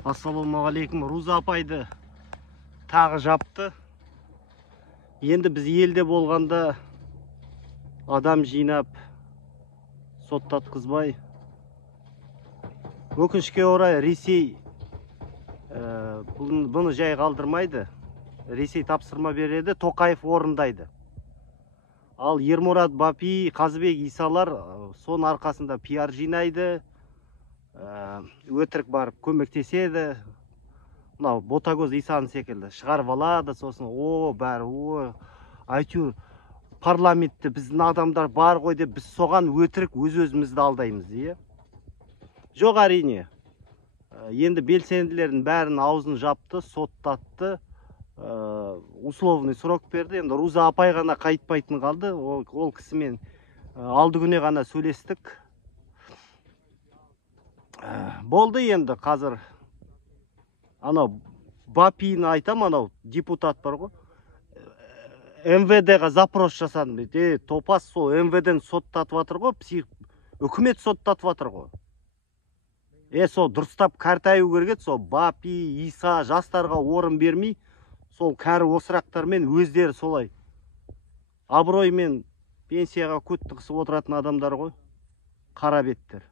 Ассалаумағалейкум. Руза апайды тағы жапты. Енді біз елде болғанда адам жинап соттатқызбай, өкінішке орай Ресей бұны жай қалдырмайды. Ресей тапсырма береді, Тоқаев орындайды. Ал Ермұрат Бапи, Қазыбек Исалар соның арқасында пиар жинайды, өтірік барып көмектеседі. Мынау Ботагөз Исаны секілді шығарып алады, сосын бәрі әйтеуір парламентте біздің адамдар бар ғой деп біз соған өтірік өзімізді алдаймыз, иә. Жоқ, әрине. Енді белсенділердің бәрін аузын жапты, соттатты, условный срок берді. Енді Руза апай ғана қайтпайтын қалды. Ол кісімен алды күне ғана сөйлестік. Болды енді қазір. Анау Бапині айтам, анау депутат бар ғой. МВД-ға запрос жасадым дейді. Топас сол МВД-ні соттатып жатыр ғой, үкімет соттатып жатыр ғой. Сол дұрыстап кәртаю керек, сол Бапи, Иса жастарға орын бермей, сол кәрі осырақтармен өздері солай абыроймен пенсияға көтті қысып отыратын адамдар ғой, қара беттер.